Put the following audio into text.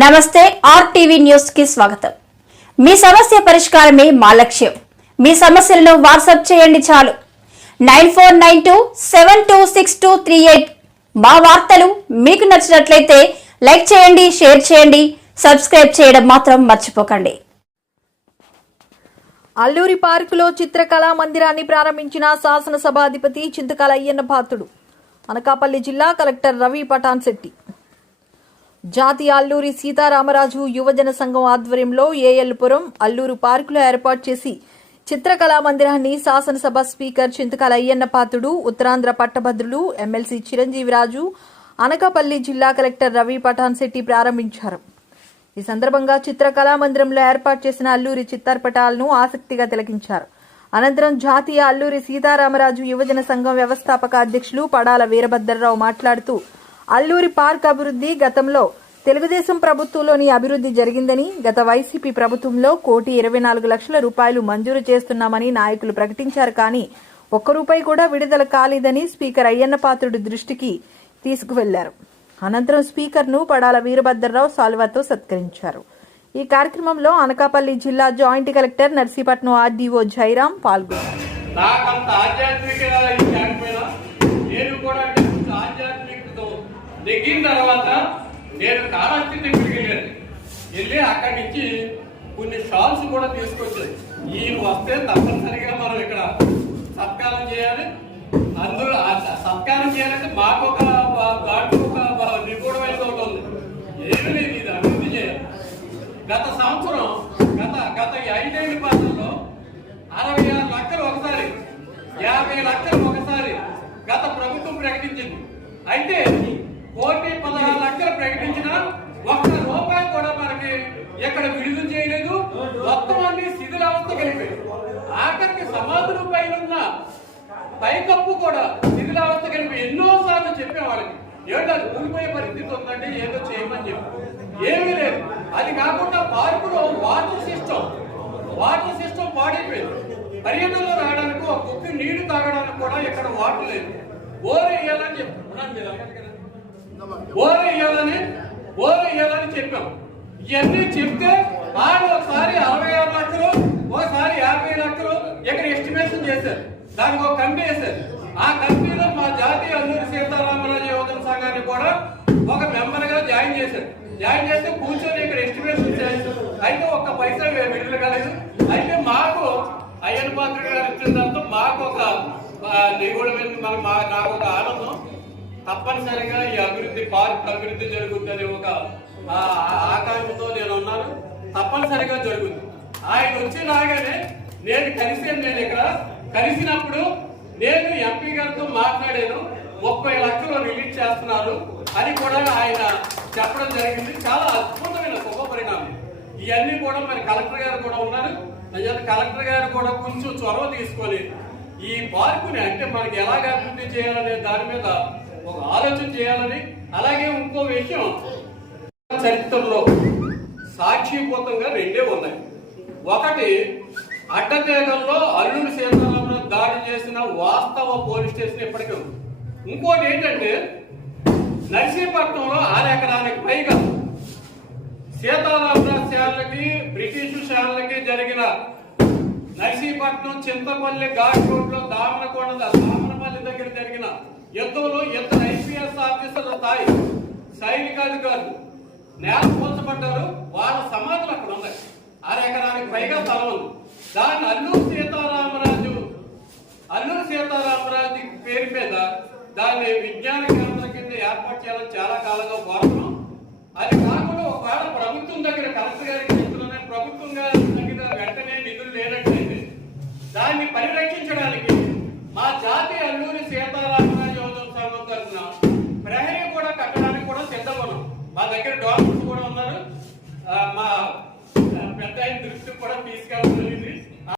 నమస్తే RTV news కి స్వాగతం. మీ సమస్య పరిష్కారమే మా లక్ష్యం. మీ సమస్యలను వాట్సాప్ చేయండి చాలు. 9492726238. మా వార్తలు మీకు నచ్చినట్లయితే లైక్ చేయండి, షేర్ చేయండి, సబ్స్క్రైబ్ చేయడం మాత్రం మర్చిపోకండి. అల్లూరి పార్కులో చిత్రకళా మందిరాన్ని ప్రారంభించిన శాసనసభాధిపతి చింతకాల అయ్యన్న పాత్రుడు. అనకాపల్లి జిల్లా కలెక్టర్ రవి పటాన్ శెట్టి. జాతీయ అల్లూరి సీతారామరాజు యువజన సంఘం ఆధ్వర్యంలో ఏఎల్పురం అల్లూరు పార్కులో ఏర్పాటు చేసి చిత్రకళా మందిరాన్ని శాసనసభ స్పీకర్ చింతకాల అయ్యన్న పాత్రుడు, ఉత్తరాంధ్ర పట్టభద్రులు ఎమ్మెల్సీ చిరంజీవిరాజు, అనకాపల్లి జిల్లా కలెక్టర్ రవి పటాన్ శెట్టి ప్రారంభించారు. ఈ సందర్భంగా చిత్రకళా మందిరంలో ఏర్పాటు చేసిన అల్లూరి చిత్రపటాలను ఆసక్తిగా తిలకించారు. అనంతరం జాతీయ అల్లూరి సీతారామరాజు యువజన సంఘం వ్యవస్థాపక అధ్యక్షులు పడాల వీరభద్రరావు మాట్లాడుతూ అల్లూరి పార్క్ అభివృద్ధి గతంలో తెలుగుదేశం ప్రభుత్వంలోని అభివృద్ధి జరిగిందని, గత వైసీపీ ప్రభుత్వంలో 1,24,00,000 రూపాయలు మంజూరు చేస్తున్నామని నాయకులు ప్రకటించారు. కానీ ఒక్క రూపాయి కూడా విడుదల కాలేదని స్పీకర్ అయ్యన్న పాత్రుడి దృష్టికి తీసుకువెళ్లారు. అనంతరం స్పీకర్ను పడాల వీరభద్రరావు సాల్వాతో సత్కరించారు. ఈ కార్యక్రమంలో అనకాపల్లి జిల్లా joint collector Narsipatnam RDO Jairam పాల్గొన్నారు. నెగ్గిన తర్వాత నేను కాళహస్తి దగ్గరికి వెళ్ళి అక్కడి నుంచి కొన్ని షాల్స్ కూడా తీసుకొచ్చాను. ఈయన వస్తే తప్పనిసరిగా మనం ఇక్కడ సత్కారం చేయాలి. అందులో సత్కారం చేయాలంటే మాకు ఒక దాంట్లో ఒక నిగూఢమైన ఒకటి ఉంది. ఏమి లేదు, ఇది అభివృద్ధి చేయాలి. గత సంవత్సరం గత 5 ఏళ్ల పాలనలో 66 లక్షలు ఒకసారి, 50 లక్షలు ఒకసారి గత ప్రభుత్వం ప్రకటించింది. అయితే 1,16,00,000 ప్రకటించిన ఒక్క రూపాయి కూడా మనకి ఎక్కడ విడుదల చేయలేదు. మొత్తం అన్ని శిథిలావస్థ కలిపాయి. ఆఖరికి సమాధుల పైన ఉన్న పైకప్పు కూడా శిథిలావస్థ కలిపి ఎన్నోసార్లు చెప్పాం వాళ్ళకి. ఏదో అది కూలిపోయే పరిస్థితి ఉందండి, ఏదో చేయమని చెప్పి ఏమీ లేదు. అది కాకుండా పార్కులో వాటర్ సిస్టమ్ పాడైపోయింది. పర్యటనలో రావడానికి ఒక కుక్క నీళ్లు తాగడానికి కూడా ఇక్కడ వాటర్ లేదు. బోర్ వేయాలని చెప్పాం. ఇవన్నీ చెప్తే వాళ్ళు ఒకసారి 66 లక్షలు, ఒకసారి 50 లక్షలు ఇక్కడ ఎస్టిమేషన్ చేశారు. దానికి ఒక కమిటీ వేశారు. ఆ కమిటీలో మా జాతీయ అల్లూరి సీతారామరాజు యువజన సంఘాన్ని కూడా ఒక మెంబర్ గా జాయిన్ చేశారు. జాయిన్ చేస్తే కూర్చొని ఇక్కడ ఎస్టిమేషన్ చేశారు. అయితే ఒక్క పైసా విడుదల కాలేదు. అయితే మాకు అయ్యన్న పాత్రుడు గారు ఇచ్చిన తర్వాత మాకు ఒక నిగూఢమైన నాకు ఒక ఆనందం. తప్పనిసరిగా ఈ పార్క్ అభివృద్ధి జరుగుతుందని ఒక ఆకాంక్షతో నేను ఉన్నాను. తప్పనిసరిగా జరుగుతుంది. ఆయన వచ్చి రాగానే నేను ఇక్కడ కలిసినప్పుడు నేను ఎంపీ గారితో మాట్లాడాను. 30 లక్షలు రిలీజ్ చేస్తున్నారు అని కూడా ఆయన చెప్పడం జరిగింది. చాలా అద్భుతమైన శుభ పరిణామం. ఇవన్నీ కూడా మరి కలెక్టర్ గారు కూడా ఉన్నారు. కలెక్టర్ గారు కూడా కొంచెం చొరవ తీసుకొని ఈ పార్కుని అంటే మనకి ఎలాగ అభివృద్ధి చేయాలనే దాని మీద ఒక ఆలోచన చేయాలని, అలాగే ఇంకో విషయం చరిత్రలో సాక్షిభూతంగా 2 ఉన్నాయి. ఒకటి అడ్డతేగల్లో అల్లూరి సీతారామరాజు దాడి చేసిన వాస్తవ పోలీస్ స్టేషన్ ఇప్పటికే ఉంది. ఇంకోటి ఏంటంటే నర్సీపట్నంలో 6 ఎకరాలకు పైగా సీతారామరాజు శాలకి బ్రిటిషు శాలకి జరిగిన నర్సీపట్నం చింతపల్లి ఘాట్ రోడ్ లో దామనపల్లి దగ్గర జరిగిన యుద్ధంలో 2 IPS ఆఫీసర్ల స్థాయి సైనికాధికారులు నేల పోల్చబడ్డారు. వాళ్ళ సమాధులు అక్కడ ఉన్నాయి. 6 ఎకరానికి పైగా స్థలం ఉంది. దాన్ని అల్లూరి సీతారామరాజు పేరు మీద దాన్ని విజ్ఞాన కేంద్రం కింద ఏర్పాటు చేయాలని చాలా కాలంగా కోరుతున్నాం. అది కాకుండా ఒకవేళ ప్రభుత్వం దగ్గర కలెక్టర్ గారికి చెప్తున్నాను, ప్రభుత్వం దగ్గర వెంటనే నిధులు లేనట్లయితే దాన్ని పరిరక్షించడానికి